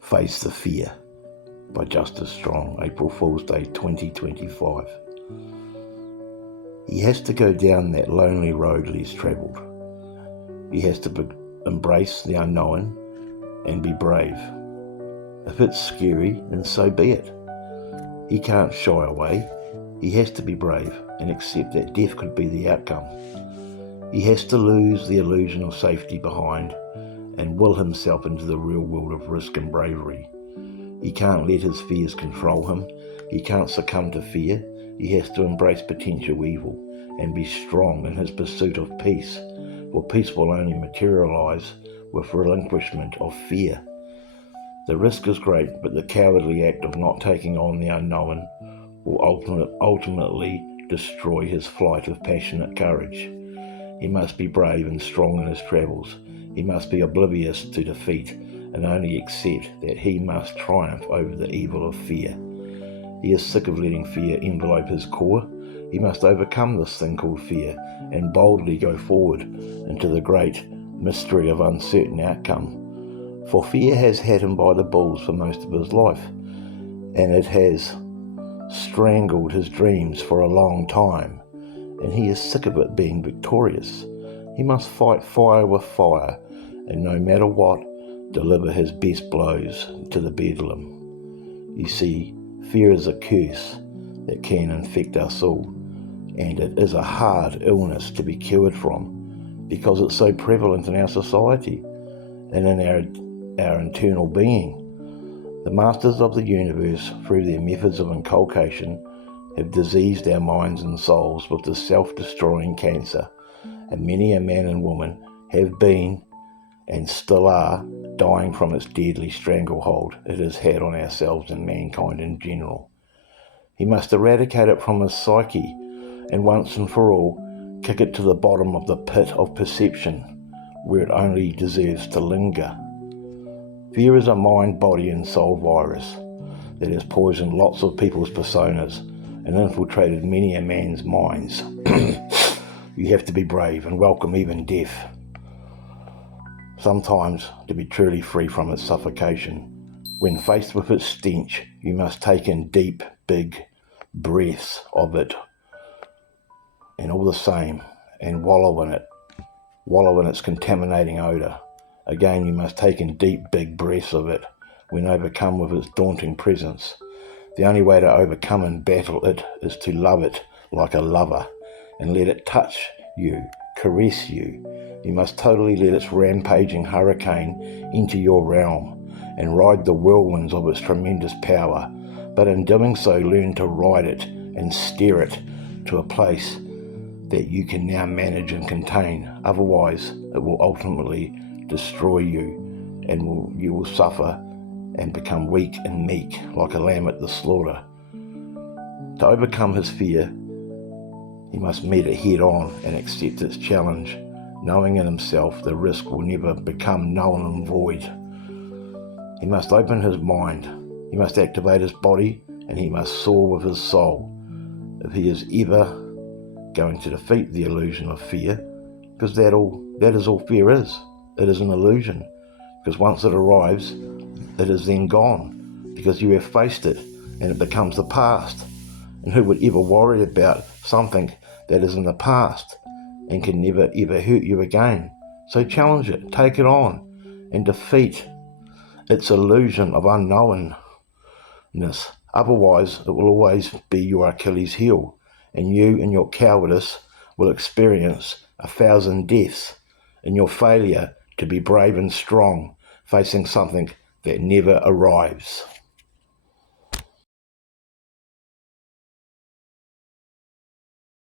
Face the Fear by Justus, April Fool's Day 2025. He has to go down that lonely road less travelled. He has to embrace the unknown and be brave. If it's scary, then so be it. He can't shy away. He has to be brave and accept that death could be the outcome. He has to lose the illusion of safety behind and will himself into the real world of risk and bravery. He can't let his fears control him. He can't succumb to fear. He has to embrace potential evil and be strong in his pursuit of peace, for peace will only materialise with relinquishment of fear. The risk is great, but the cowardly act of not taking on the unknown will ultimately destroy his flight of passionate courage. He must be brave and strong in his travels. He must be oblivious to defeat and only accept that he must triumph over the evil of fear. He is sick of letting fear envelope his core. He must overcome this thing called fear and boldly go forward into the great mystery of uncertain outcome. For fear has had him by the balls for most of his life, and it has strangled his dreams for a long time, and he is sick of it being victorious. He must fight fire with fire, and no matter what, deliver his best blows to the bedlam. You see, fear is a curse that can infect us all, and it is a hard illness to be cured from, because it's so prevalent in our society and in our internal being. The masters of the universe, through their methods of inculcation, have diseased our minds and souls with this self-destroying cancer, and many a man and woman have been and still are dying from its deadly stranglehold it has had on ourselves and mankind in general. He must eradicate it from his psyche and once and for all kick it to the bottom of the pit of perception where it only deserves to linger. Fear is a mind, body and soul virus that has poisoned lots of people's personas and infiltrated many a man's minds. You have to be brave and welcome even death, sometimes to be truly free from its suffocation. When faced with its stench, you must take in deep, big breaths of it, and all the same, and wallow in its contaminating odour. Again, you must take in deep, big breaths of it when overcome with its daunting presence. The only way to overcome and battle it is to love it like a lover and let it touch you, caress you. You must totally let its rampaging hurricane into your realm and ride the whirlwinds of its tremendous power, but in doing so learn to ride it and steer it to a place that you can now manage and contain. Otherwise, it will ultimately destroy you and you will suffer and become weak and meek like a lamb at the slaughter. To overcome his fear, he must meet it head on and accept its challenge, knowing in himself the risk will never become null and void. He must open his mind, he must activate his body, and he must soar with his soul. If he is ever going to defeat the illusion of fear, because that is all fear is. It is an illusion, because once it arrives, it is then gone, because you have faced it and it becomes the past. And who would ever worry about something that is in the past and can never ever hurt you again? So challenge it, take it on, and defeat its illusion of unknownness. Otherwise, it will always be your Achilles heel, and you and your cowardice will experience 1,000 deaths in your failure to be brave and strong, facing something that never arrives.